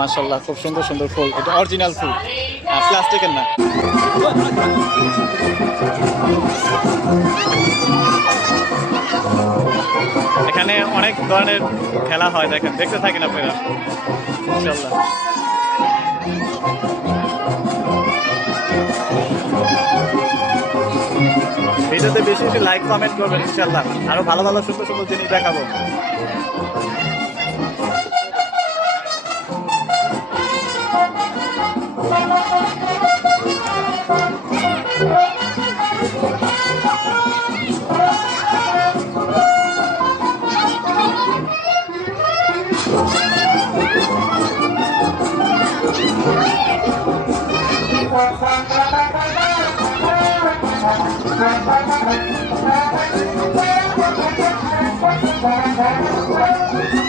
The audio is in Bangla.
মাশাআল্লাহ, খুব সুন্দর সুন্দর ফুল। এটা অরিজিনাল ফুল, প্লাস্টিকের না। এখানে অনেক ধরনের খেলা হয়, দেখেন, দেখতে থাকেন আপনারা ইনশাআল্লাহ। ভিডিওতে বেশি বেশি লাইক কমেন্ট করবেন ইনশাআল্লাহ, আরো ভালো ভালো সুন্দর সুন্দর জিনিস দেখাবো। Thank you.